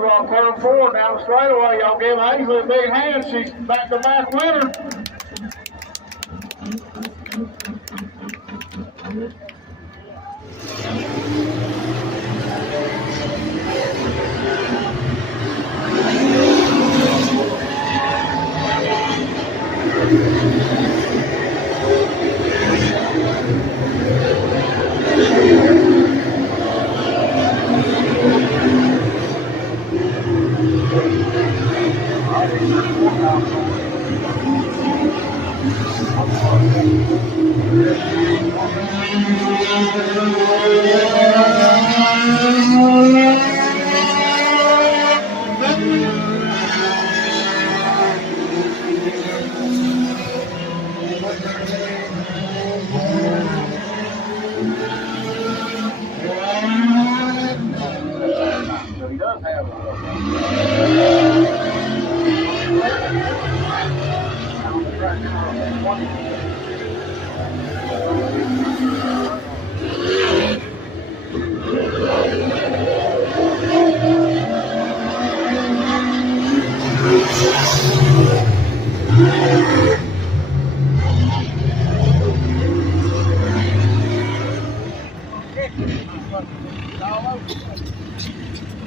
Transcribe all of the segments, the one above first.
We're on turn 4 down the straightaway. Y'all give Ainsley a big hand. She's back-to-back winner.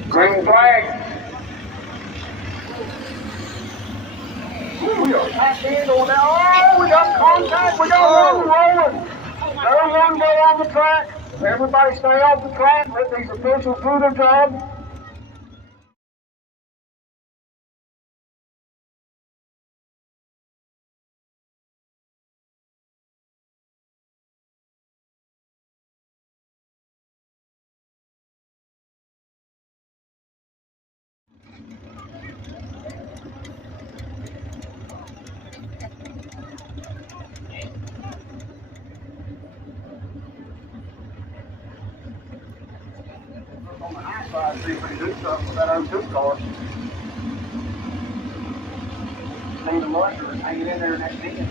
Green flag. We are packed in on that. Oh, we got contact. We got one rolling. There's one go on the track. Everybody stay off the track. Let these officials do their job. On the high side, see if we can do something with that O2 car. See the muster hanging in there next to him.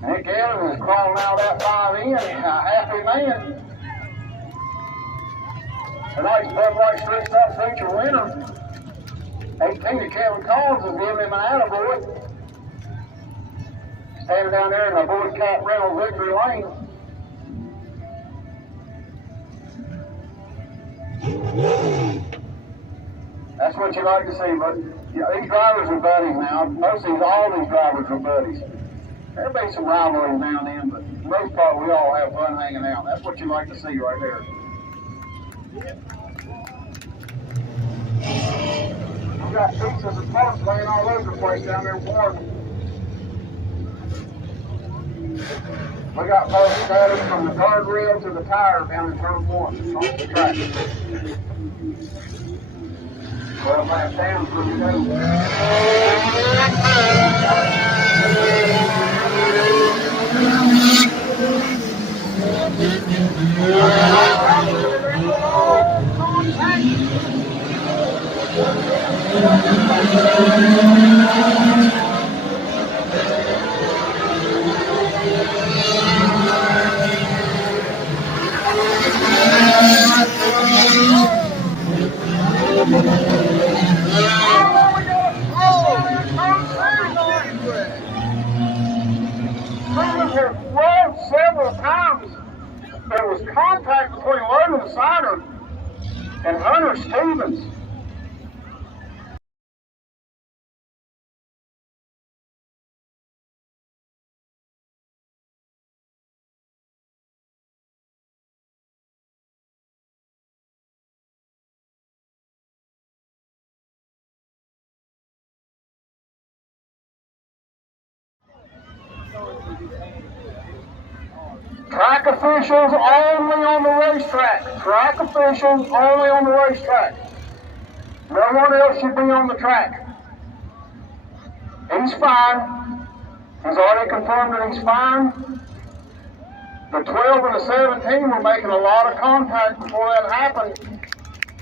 Nick Evans is crawling out of that 5 in, a happy man. Tonight's Bud Light Street Stop feature winner, 18 to Kevin Collins, is giving him an attaboy. Standing down there in the Boy Cat Rental victory lane. That's what you like to see, but yeah, these drivers are buddies now. All these drivers are buddies. There'll be some rivalries now and then, but the most part, we all have fun hanging out. That's what you like to see right there. We got pieces of parts laying all over the place down there warm. We got parts scattered from the guardrail to the tire down in turn 1 on the track. Well, back down so you know. Several times there was contact between Logan Siner and Hunter Stevens. Track officials only on the racetrack. Track officials only on the racetrack. No one else should be on the track. He's fine. He's already confirmed that he's fine. The 12 and the 17 were making a lot of contact before that happened.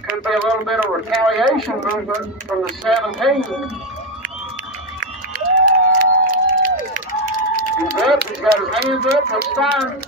Could be a little bit of retaliation movement from the 17. He's up, he's got his hands up, he's fine.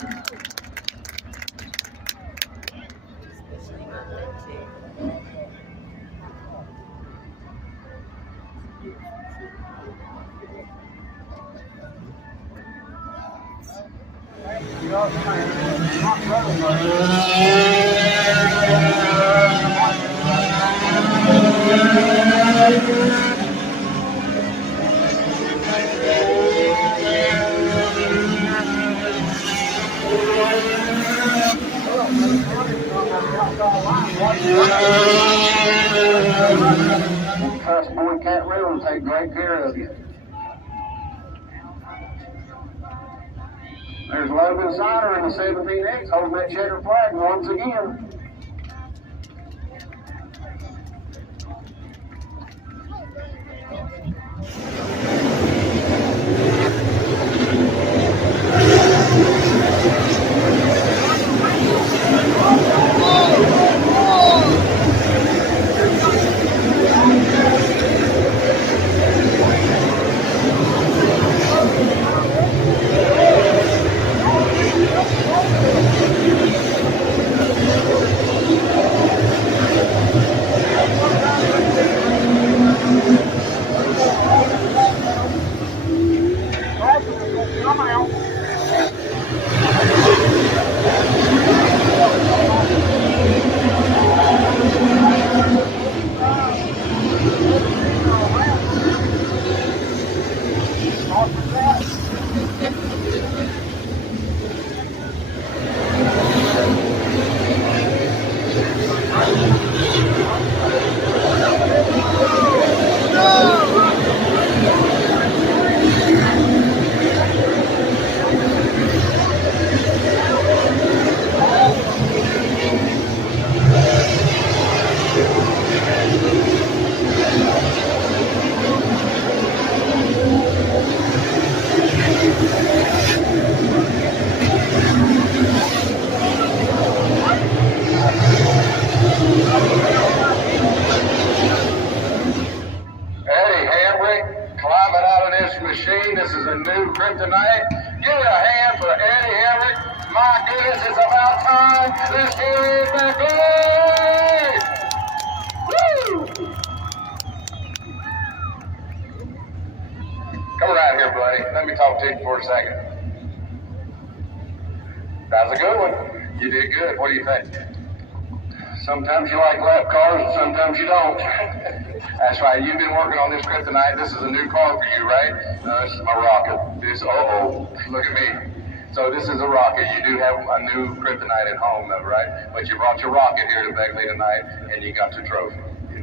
Trust boy Cat Riddle will take great care of you. There's Logan Siner in the 17X holding that checker flag once again. This is a new kryptonite. Give it a hand for Eddie Everett. My goodness, it's about time. Let's get it back in. Woo! Come around here, buddy. Let me talk to you for a second. That was a good one. You did good. What do you think? Sometimes you like lap cars and sometimes you don't. That's right. You've been working on this kryptonite. This is a new car for you, right? No, this is my rocket. This, look at me. So this is a rocket. You do have a new kryptonite at home, though, right? But you brought your rocket here to Beckley tonight, and you got your trophy.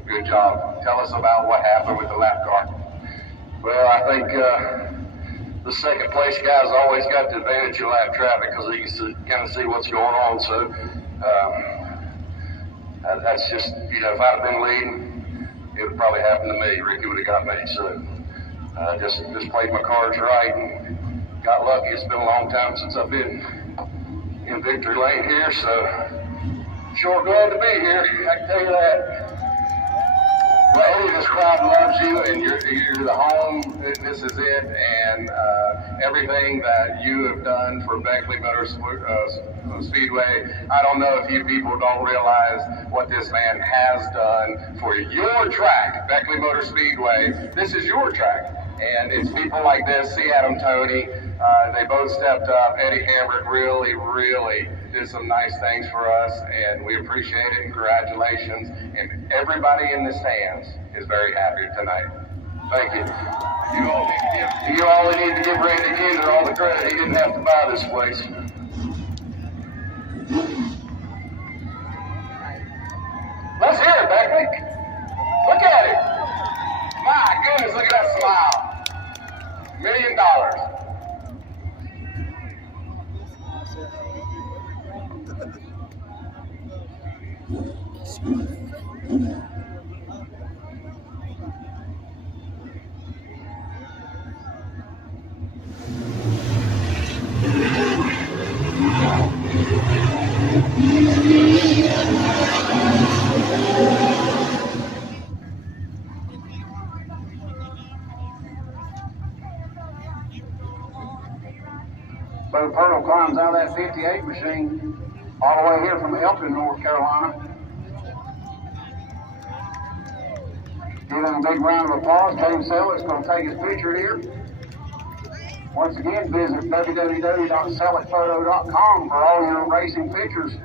Good job. Tell us about what happened with the lap car. Well, I think the second place guy's always got the advantage of lap traffic because he can kind of see what's going on. So that's just, you know, if I'd have been leading, it would probably happen to me. Ricky would have got me. So just played my cards right and got lucky. It's been a long time since I've been in victory lane here, so sure glad to be here. I can tell you that. Well, Eddie, this crowd loves you, and you're the home. This is it, and everything that you have done for Beckley Motor Speedway. I don't know if you people don't realize what this man has done for your track, Beckley Motor Speedway. This is your track, and it's people like this. See Adam Tony. They both stepped up. Eddie Hamrick really did some nice things for us, and we appreciate it. Congratulations. And everybody in the stands is very happy tonight. Thank you. You all need to give Randy Kinder all the credit. He didn't have to buy this place. Let's hear it, Beckley. Look at it. My goodness, look at that smile. $1 million. So Pearl climbs out of that 58 machine all the way here from Elton, North Carolina. Give him a big round of applause. James Sellett's going to take his picture here. Once again, visit www.sellettphoto.com for all your racing pictures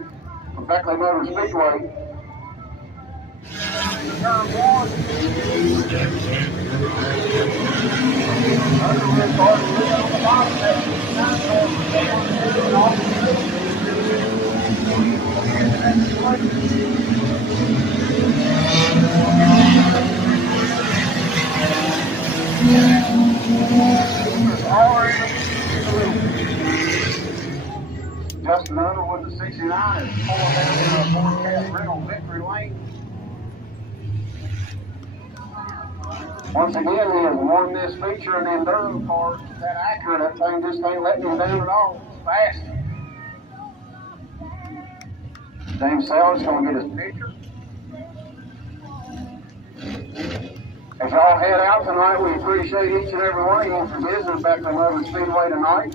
from Beckley Motor Speedway. Turn one. Under red car, on the bottom. Justin Underwood, the 69, is pulling down in a forecast rental victory lane. Once again, he has won this feature in the Enduro car. That accurate, that thing just ain't letting him down at all. It's fast. James Sellett's going to get his picture. As y'all head out tonight, we appreciate each and every one of you for visiting Beckley Motor Speedway tonight.